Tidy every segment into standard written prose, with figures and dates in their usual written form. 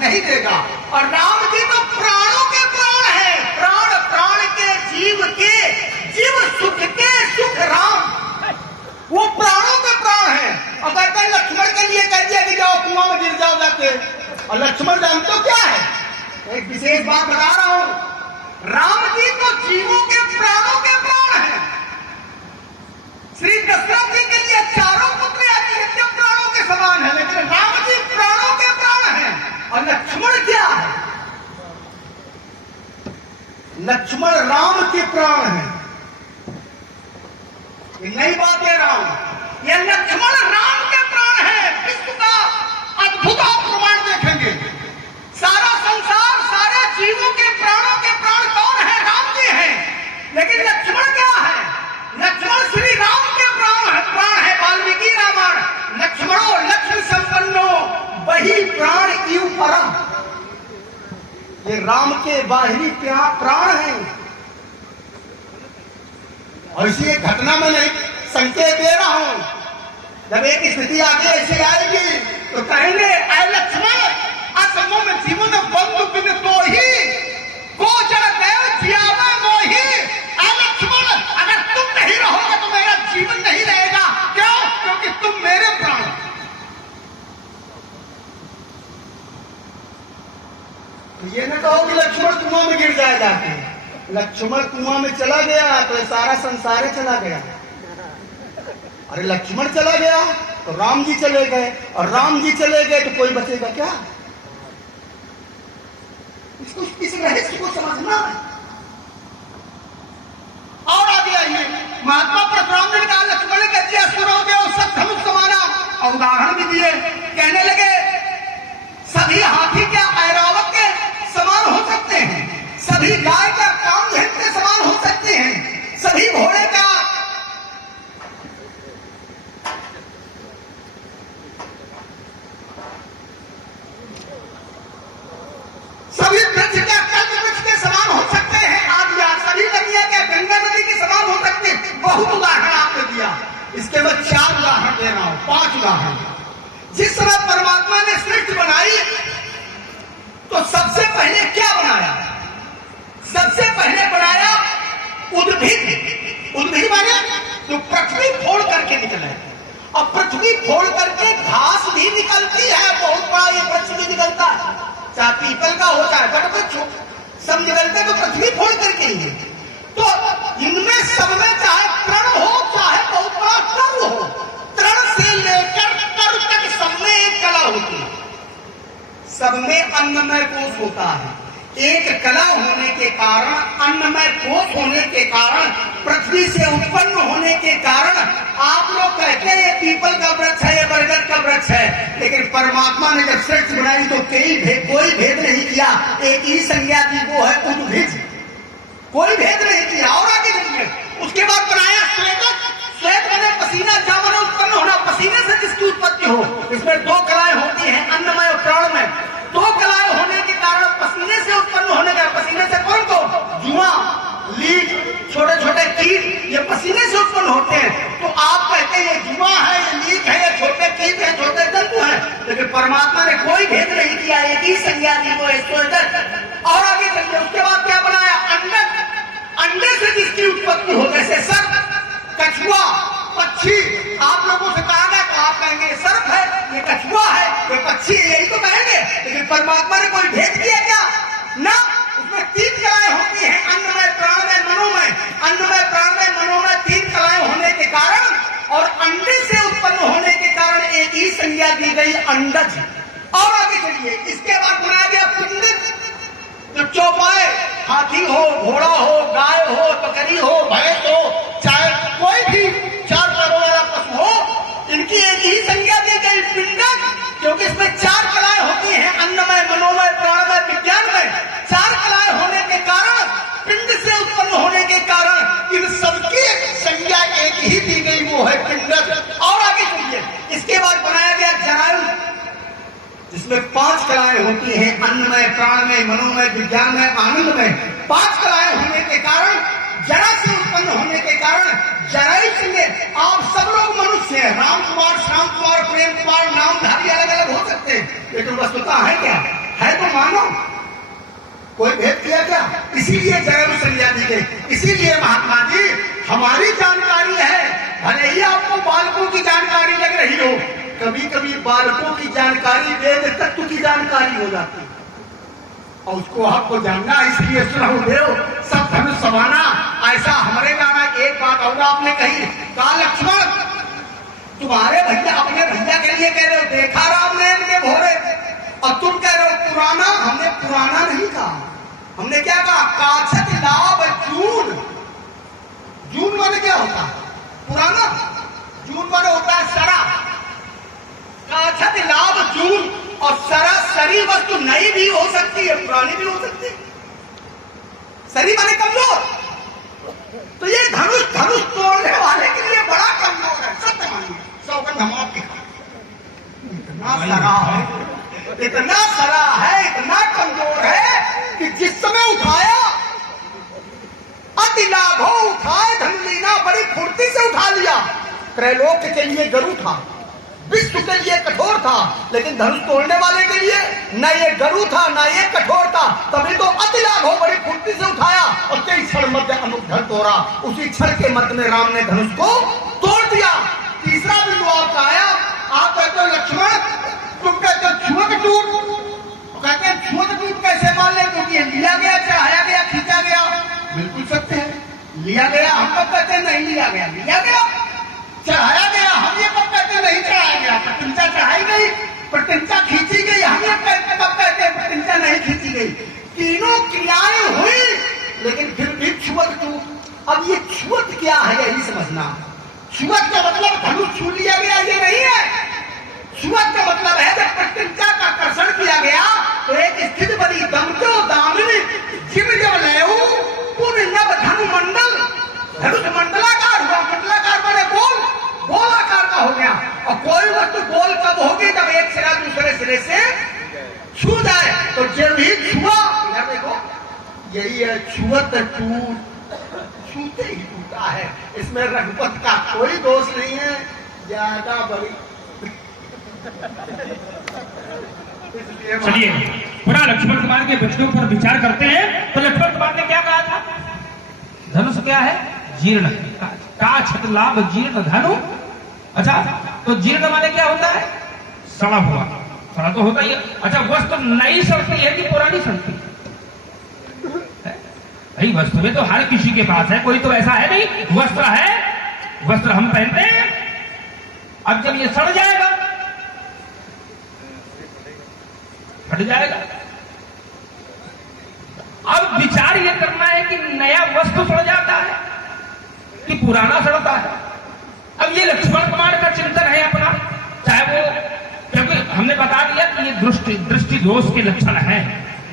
नहीं देगा। और राम जी तो प्राणों के प्राण है, प्राण प्राण के जीव सुख के सुख राम, वो प्राणों के प्राण है। और कहते हैं लक्ष्मण के लिए कह दिया कि जाओ कुआं में गिर जाओ जाके। और लक्ष्मण जानते हो क्या है, एक विशेष बात बता रहा हूं, राम जी तो जीवों के प्राणों के प्राण है। श्री दशरथ जी के लिए चारों पुत्र नित्य प्राणों के समान है, लेकिन राम जी प्राणों के प्राण हैं। और लक्ष्मण क्या है, लक्ष्मण राम के प्राण है। ये नई बात कह रहा हूं, यह लक्ष्मण राम के प्राण है। विश्व का अद्भुत आप प्रमाण देखेंगे, सारा संसार सारे जीवों के प्राणों के प्राण कौन है, राम जी हैं। लेकिन लक्ष्मण क्या है, लक्ष्मण श्री राम के प्राण है। वाल्मीकि रामायण, लक्ष्मणो लक्ष्मण संपन्नो वही प्राण इव परम, ये राम के बाहरी प्राण हैं। और इसी एक घटना में नहीं संकेत दे रहा हूं, जब एक स्थिति आगे ऐसी आएगी तो कहेंगे ऐ लक्ष्मण असमो में जीवन बंधु बिन तो ही को जड़ देव जियावे मोही। ऐ लक्ष्मण अगर तुम नहीं रहोगे तो मेरा जीवन नहीं रहेगा। क्यों? क्योंकि तुम मेरे प्राण। ये न कहो कि लक्ष्मण कुआं में गिर जाए जाके, लक्ष्मण कुआं में चला गया तो सारा संसार चला गया। अरे लक्ष्मण चला गया तो राम जी चले गए, और राम जी चले गए तो कोई बचेगा क्या? इसको इस रहस्य को समझना है। और आगे आइए, महात्मा परशुराम ने कहा लक्ष्मण ने कह दिया सुरोदेव सब धनुष समाना, और उदाहरण भी दिए। कहने लगे सभी हाथी क्या ऐरावत के समान हो सकते हैं, सभी गाय का कामधेनु के समान हो सकते हैं, सभी घोड़े का सभी वृक्ष का कल्प वृक्ष के समान हो सकते हैं, आदि सभी नदियां के गंगा नदी के समान हो सकते हैं। बहुत उदाहरण आपने दिया, इसके मैं 4 उदाहरण दे रहा हूं, 5 उदाहरण। जिस समय परमात्मा ने सृष्टि बनाई तो सबसे पहले क्या बनाया, सबसे पहले बनाया उद्भिद। उद्भिद माने जो पृथ्वी फोड़ करके निकले, और पृथ्वी फोड़ करके घास भी निकलती है, बहुत बड़ा ये वृक्ष भी निकलता है, चाहे पीपल का हो चाहे बड़ वृक्ष हो, सब निकलते तो पृथ्वी फोड़ करके ही है। तो इनमें सब में चाहे तृण हो चाहे बहुत बड़ा तरु हो, तृण से लेकर तरु तक सब में एक कला होती है, सब में अन्नमय कोश होता है। एक कला होने के कारण, अन्नमय कोश होने के कारण, पृथ्वी से उत्पन्न होने के कारण आप लोग कहते हैं ये पीपल का वृक्ष है, ये बरगद का वृक्ष है, लेकिन परमात्मा ने जब सृष्टि बनाई तो कोई भेद नहीं किया, एक ही संज्ञा दी, वो है उद्भिद, कोई भेद नहीं किया। और आगे चलिए, उसके बाद बनाया श्वेत। श्वेत माने पसीना, जामन उत्पन्न होना, पसीने से जिसकी उत्पत्ति हो। इसमें 2 कलाएं होती हैं, अन्नमय और प्राणमय। 2 कलाएं होने के कारण पसीने से उत्पन्न होने का, पसीने से कौन को, जुआ, लीच, छोटे छोटे कीट, ये पसीने से उत्पन्न होते हैं। तो आप कहते हैं ये जुआ है, ये लीच है, ये छोटे कीट है, छोटे जंतु है, लेकिन परमात्मा ने कोई भेद नहीं किया, एक ही संज्ञा दी, वो है। और आगे चलिए, उसके बाद क्या बनाया, अंडक। अंडे से जिसकी उत्पत्ति हो, जैसे सर्प, कछुआ, पक्षी। आप लोगों से कहा गया तो आप कहेंगे सर्प है, ये कछुआ है, ये पक्षी, यही तो कहेंगे, लेकिन परमात्मा ने कोई भेद किया क्या? ना, उसमें 3 कलाएं होती हैं, अन्नमय प्राणमय मनोमय। अन्नमय प्राणमय मनोमय 3 कलाएं होने के कारण और अंडे से उत्पन्न होने के कारण एक ही संज्ञा दी गई, अंडज। और आगे चलिए, इसके बाद बनाया गया पिंड। जो चौपाए, हाथी हो, घोड़ा हो, गाय हो, बकरी हो, भैंस हो, चाहे कोई भी 4 पैरों वाला पशु हो, इनकी एक ही संज्ञा दी गई, पिंडक। क्योंकि इसमें 4 कलाएं होती हैं, अन्नमय मनोमय प्राणमय विज्ञानमय। 4 कलाएं होने के कारण, पिंड से उत्पन्न होने के कारण इन सबकी संज्ञा एक ही दी गई, वो है पिंडक। और आगे चलिए, इसके बाद बनाया गया जरायु, जिसमें 5 कलाएं होती हैं, अन्नमय प्राणमय मनोमय विज्ञानमय आनंदमय। 5 कलाएं होने के कारण, जरा से उत्पन्न होने के कारण जरायु संज्ञा। आप सब लोग मनुष्य हैं, राम कुमार, श्याम कुमार, प्रेम कुमार, नामधारी अलग अलग हो सकते हैं, लेकिन वस्तुता है क्या, कोई भेद किया क्या? इसीलिए जन्म संज्ञा दी गई। इसीलिए महात्मा जी हमारी जानकारी है, भले ही आपको बालकों की जानकारी लग रही हो, कभी कभी बालकों की जानकारी वेद तत्व की जानकारी हो जाती है और उसको आपको जानना। इसलिए सुनो देव सब धनुष समाना। ऐसा हमारे गाना एक बात और आपने कही, कहा लक्ष्मण तुम्हारे भैया अपने भैया के लिए कह रहे हो देखा राम ने इनके भोरे, और तुम कह रहे हो पुराना। हमने पुराना नहीं कहा, हमने क्या कहा? काछत लाभ जून। जून माने क्या होता है? पुराना। जून माने होता है सरा। काछत लाभ जून, और सरासरी वस्तु नई भी हो सकती है, पुरानी भी हो सकती है। सरी माने कमजोर। तो ये धनुष धनुष तोड़ने वाले के लिए बड़ा कमजोर है। सत्य मानिए, सौगंध हम आपके इतना सरा है, इतना सरा है, इतना कमजोर है कि जिस समय उठाया अति लाभो उठाए धनुलीना, बड़ी फुर्ती से उठा लिया। त्रैलोक के लिए गरु था, विश्व के लिए कठोर था, लेकिन धनुष तोड़ने वाले के लिए न ये गरु था न ये कठोर था। तभी तो अति लाभो बड़ी फुर्ती से उठाया और कई क्षण मध्य अनुधर तोड़ा। उसी क्षण के मध्य में राम ने धनुष को तोड़ दिया। तीसरा बिंदु आपका आया, आप कहते हो लक्ष्मण, तुम कहते हो छुअत टूट, कहते हैं छुअत टूट कैसे मान ले? क्योंकि लिया गया, चढ़ाया गया, खींचा गया। बिल्कुल सत्य है, लिया गया। हम कब कहते हैं नहीं लिया गया? लिया गया। चढ़ाया गया, हम ये कब कहते नहीं चढ़ाया गया? प्रतिंचा चढ़ाई गई, प्रतिंचा खींची गई, हम ये कब कहते हैं प्रतिंचा नहीं खींची गई? तीनों क्रियाएं हुई, लेकिन फिर भी छुअत टूट। अब ये छुअत क्या है यही समझना। छुअत का मतलब धनुष छू लिया गया ये नहीं है। छुअत का मतलब है जब प्रतिंचा का कर्षण किया गया तो एक स्थिति बनी, दमको दामिनी जिम जब लयू पुण्य नव धनु मंडल, धनुष मंडलाकार हुआ। मंडलाकार बने गोल आकार का हो गया। और कोई वस्तु गोल कब होगी? जब एक सिरा दूसरे सिरे से छू जाए। तो जब ही छुआ, देखो यही है छुअत टूट, छूते ही टूटा है। इसमें रघुपत का कोई दोष नहीं है, ज्यादा बड़ी। चलिए पुनः लक्ष्मण कुमार के बचनों पर विचार करते हैं। तो लक्ष्मण कुमार ने क्या कहा था? धनुष क्या है? जीर्ण। काछत लाभ जीर्ण धनु। अच्छा, तो जीर्ण माने क्या होता है? सड़ा हुआ। सड़ा तो होता ही है। अच्छा, वस्तु नई सड़ती है कि पुरानी सड़ती है? भाई वस्तु में तो हर किसी के पास है, कोई तो ऐसा है नहीं। वस्त्र है, वस्त्र हम पहनते हैं। अब जब ये सड़ जाएगा, फट जाएगा। अब विचार ये करना है कि नया वस्तु सड़ जाता है कि पुराना सड़ता है। अब ये लक्ष्मण कुमार का चिंतन है अपना, चाहे वो, क्योंकि हमने बता दिया कि ये दृष्टि दोष के लक्षण है।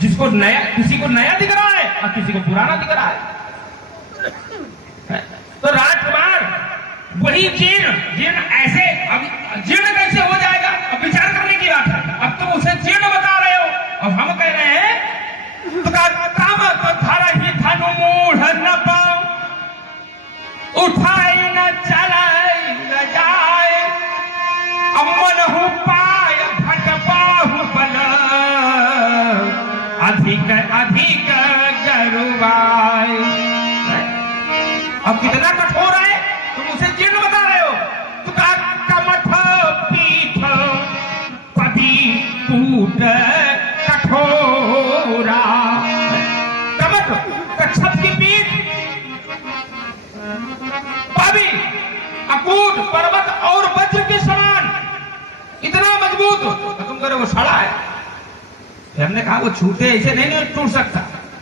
जिसको नया, किसी को नया दिख रहा है और किसी को पुराना दिख रहा है। तो राजकुमार वही जीर्ण ऐसे, अब जीर्ण कैसे हो जाएगा? अब विचार करने की बात है। अब तुम उसे जीर्ण बता रहे हो और हम कह रहे हैं तो काम तो धारा ही धनु मूढ़ न पाओ, उठाए न चलाए न जाए, अमन हो पाय भट पाहु बल, अधिक अधिक गरुवाए। अब कितना कठोर है, तुम उसे जीर्ण बता रहे हो। तो कमठ पीठ पति कूट कठोरा, कमठ कच्छप की पीठ, पवि अकूट पर्वत और वज्र के समान, इतना मजबूत। तो तुम कह रहे वो सड़ा है। हमने कहा वो छूटे ऐसे नहीं टूट सकता।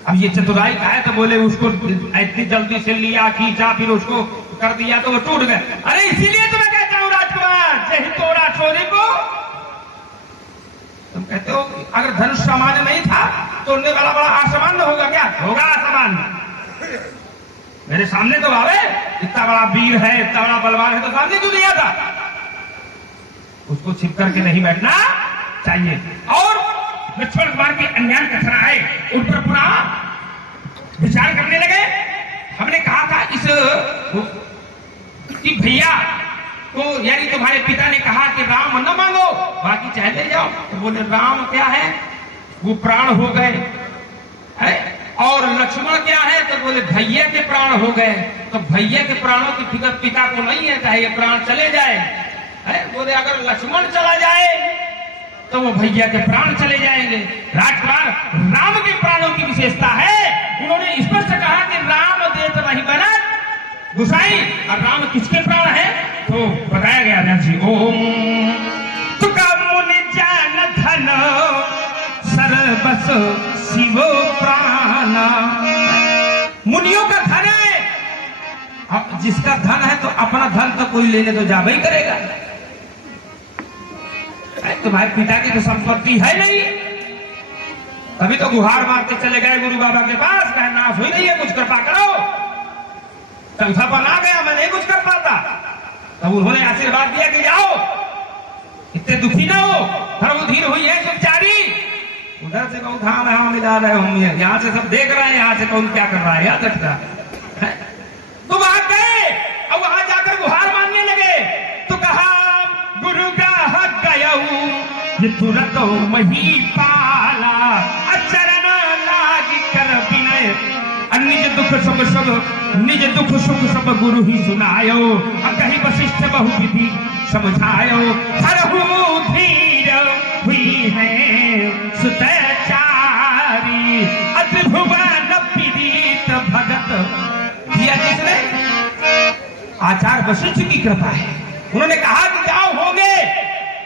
अब ये चतुराई का है तो बोले उसको इतनी जल्दी से लिया, खींचा, फिर उसको कर दिया तो वो टूट गए। अरे इसीलिए तो मैं कहता हूँ राजकुमार, जय तोड़ा छोरी को। तुम कहते हो अगर धनुष सामान्य नहीं था तोड़ने वाला बड़ा असामान्य होगा क्या? होगा असामान्य। मेरे सामने तो आवे, इतना बड़ा वीर है, इतना बड़ा बलवान है, तो सामने क्यों दिया था? उसको छिप करके नहीं बैठना चाहिए। और लक्ष्मण कुमार की अन्याय कथना है, उन पर पूरा विचार करने लगे। हमने कहा था इस कि भैया तो यानी तुम्हारे पिता ने कहा कि राम न मांगो, बाकी चाहे ले जाओ। तो बोले राम क्या है? वो प्राण हो गए, है। और लक्ष्मण क्या है तो बोले भैया के प्राण हो गए, तो भैया के प्राणों की फिक्र पिता को नहीं है, चाहे ये प्राण चले जाए है। बोले अगर लक्ष्मण चला जाए तो वो भैया के प्राण चले जाएंगे। राजकुमार राम के प्राणों की विशेषता है, उन्होंने स्पष्ट कहा कि राम देत वही बनत गुसाई। और राम किसके प्राण है तो बताया गया व्यास जी। ओम तुका मुनि जान धन सर्वस शिव प्राण। मुनियों का धन है, अब जिसका धन है तो अपना धन तो कोई लेने तो जावे ही करेगा। तुम्हारे पिता की तो संपत्ति है नहीं, तभी तो गुहार मारते चले गए गुरु बाबा के पास, कहा नाश हुई नहीं है, कुछ कृपा करो। चौथापन आ गया, मैं नहीं कुछ कर पाता। तब उन्होंने आशीर्वाद दिया कि जाओ, इतने दुखी ना हो, धर्मधीर हुई है सुचारी। उधर से कहूँ धाम यहाँ मिला रहे होंगे, यहाँ से सब देख रहे हैं, यहाँ से कौन क्या कर रहा है, याद रखता है। तो वहां गए और वहां जाकर गुहार मारने लगे, तो कहा गुरु का हक गयऊ ये तुरंत मही पाला, अचरण लागी कर विनय, निज दुख सुख सब गुरु ही सुनायो, कहीं वशिष्ठ बहु विधि समझायो, हरहु धीर हुई है सुतचारी, अत्रिभुवन विदित भगत। दिया किसने? आचार्य वशिष्ठ की कृपा है। उन्होंने कहा कि जाओ होंगे,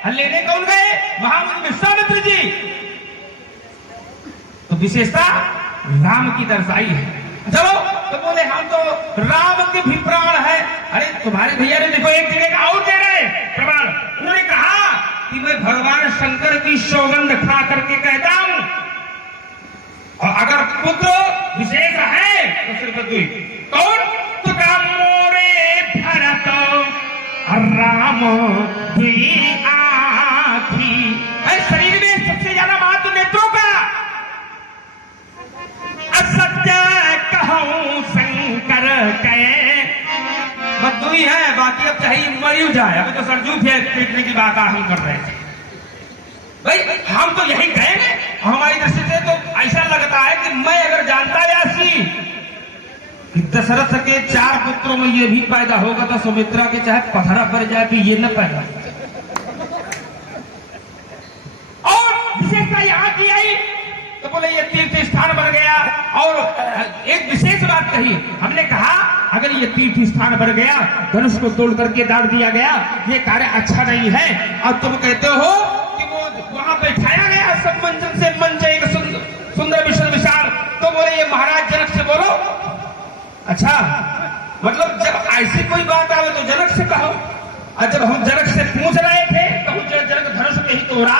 लेने कौन गए? महामुनि विश्वामित्र जी। तो विशेषता राम की दर्शाई है। चलो तो बोले हम तो राम के भी प्राण है। अरे तुम्हारे भैया ने देखो एक जगह का और दे रहे प्रमाण। उन्होंने कहा कि मैं भगवान शंकर की सौगंध खा करके कहता हूं, और अगर पुत्र विशेष है तो सिर्फ दुई। कौन? तो काम मोरे भरत राम दुई आँखी। शरीर में सबसे ज्यादा महत्व नेत्रों का। असत्य कहूं शंकर कहे, बस दुई है, बाकी अब चाहिए मरी जाए। अभी तो सरजू पीटने की बात हम कर रहे थे भाई, हम तो यही कहेंगे। हमारी दृष्टि से तो ऐसा लगता है कि मैं अगर जानता व्यासी दशरथ के 4 पुत्रों में ये भी पैदा होगा तो सुमित्रा के चाहे पथरा पड़ जाए तो ये न पैदा। और विशेषता यहाँ की आई तो बोले ये तीर्थ स्थान बन गया। और एक विशेष बात कही, हमने कहा अगर ये तीर्थ स्थान बन गया, धनुष को तोड़ करके डाल दिया गया, ये कार्य अच्छा नहीं है। और तुम कहते हो कि वो वहां बैठाया गया सब मंचन से मंच एक सुंदर विशाल, तो बोले ये महाराज जनक से बोलो। अच्छा, मतलब जब ऐसी कोई बात आवे तो जनक से कहो। और जब हम जनक से पूछ रहे थे तो जनक धनुष के ही तोड़ा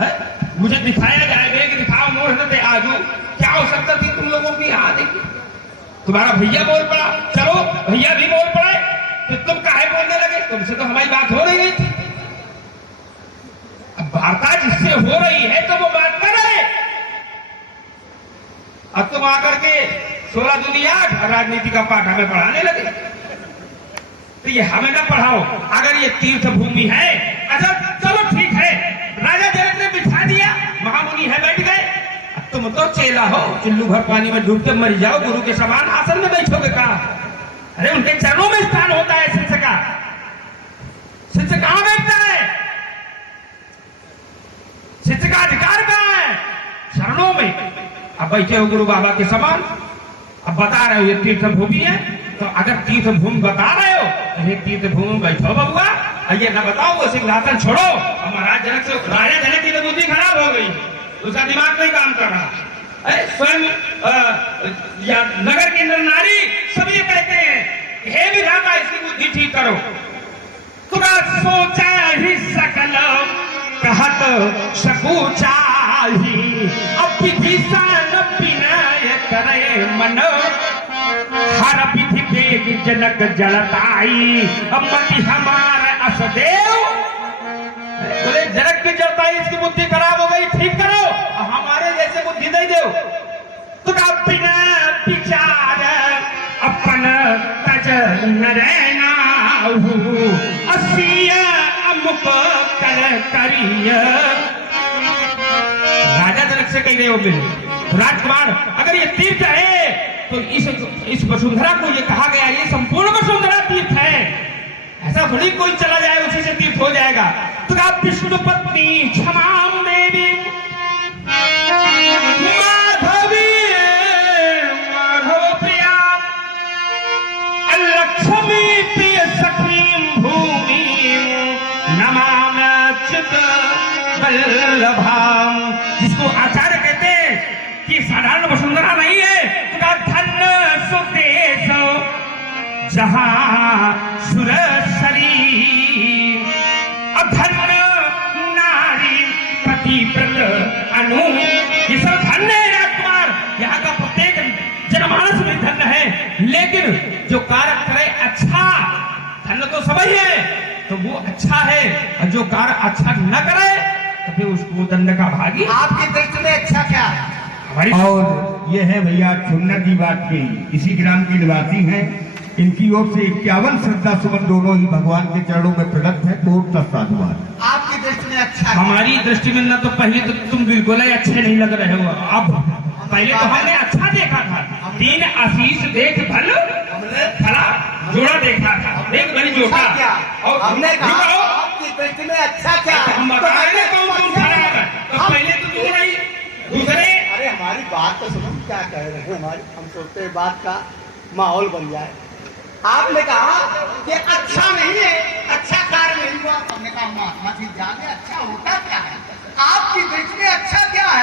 है, मुझे दिखाया जाएगा कि दिखाओ मोहनते आजू, क्या हो सकता थी तुम लोगों की यहाँ देखी। तुम्हारा भैया बोल पड़ा, चलो भैया भी बोल पड़े, तो तुम काहे बोलने लगे? तुमसे तो हमारी बात हो रही नहीं थी। अब वार्ता जिससे हो रही है तो वो बात कर रहे। अब तुम आकर के 16 दुनिया राजनीति का पाठ हमें पढ़ाने लगे, तो ये हमें ना पढ़ाओ। अगर ये तीर्थ भूमि है, अच्छा चलो ठीक है, राजा जनक ने बिठा दिया, महामुनि है बैठ गए, तुम तो चेला हो, चुल्लू भर पानी में डूब के मर जाओ, गुरु के समान आसन में बैठोगे कहा? अरे उनके चरणों में स्थान होता है शिष्य का। शिष्य कहां बैठता है? शिष्य का अधिकार कहां है? चरणों में। अब बैठे हो गुरु बाबा के समान, अब बता रहे हो ये तीर्थ भूमि है, तो अगर तीर्थ भूमि बता रहे हो तो ये तीर्थ भूमि बैठो बबुआ, ये ना बताओ वो सिंहासन छोड़ो। महाराज जनक से राजा जनक की तो बुद्धि खराब हो गई, उसका दिमाग नहीं काम कर रहा। स्वयं या नगर के अंदर नारी सब ये कहते हैं हे विधाता इसकी बुद्धि ठीक करो। तुरा सोचा ही सकल कहत सकूचा ही, अब विभीषण विनय करे मन, हर विधि बेग जनक जलताई, अब मति हमार असदेव। बोले जनक की जलताई, इसकी बुद्धि खराब हो गई, ठीक करो, हमारे जैसे बुद्धि दे दो। तो बिना विचार अपन तज नरैना, असिया अमुक कर करिय। राजा जनक से कह रहे हो, राजकुमार अगर ये तीर्थ है तो इस वसुंधरा को ये कहा गया ये संपूर्ण वसुंधरा तीर्थ है, ऐसा थोड़ी कोई चला जाए उसी से तीर्थ हो जाएगा। तो कहा विष्णु पत्नी क्षमाम देवी माधवी माधव प्रिया लक्ष्मी प्रिय सखीं भूमि नमाम्यच्युत वल्लभाम। जिसको आचार्य कहते हैं कि साधारण वसुंधरा नहीं है, तो कहा धन्य सुदेश जहां सुर शरीर अधन्य नारी पतिव्रत अनु। ये सब धन्य है राजकुमार, यहाँ का प्रत्येक जनमानस में धन्य है, लेकिन जो कार्य करे अच्छा, धन्य तो सभी है तो वो अच्छा है, और जो कार्य अच्छा न करे तो फिर उसको दंड का भागी। आपकी दृष्टि में अच्छा क्या है? और ये है भैया चुन्ना की बात की, इसी ग्राम के निवासी हैं, इनकी ओर से 51 श्रद्धा सुमन दोनों ही भगवान के चरणों में प्रदत्त है। तो साधुवाद। आपकी दृष्टि में अच्छा है? हमारी दृष्टि में ना तो पहले तो तुम बिल्कुल ही अच्छे नहीं लग रहे हो, अब पहले तो हमने अच्छा देखा था, तीन आशीष देख भल भला जोड़ा देखा था, देख बड़ी जोड़ा क्या? और हमने कहा रुको, आपकी दृष्टि में अच्छा क्या है? हम बता रहे हैं कौन कौन खराब है, तो पहले तो तुम नहीं दूसरे। अरे हमारी बात तो सुनो, क्या कह रहे हैं हमारी, हम सोचते हैं बात का माहौल बन जाए। आपने कहा कि अच्छा नहीं है, अच्छा कार्य नहीं हुआ, हमने कहा महात्मा जी जाने अच्छा होता क्या है? आपकी दृष्टि में अच्छा क्या है?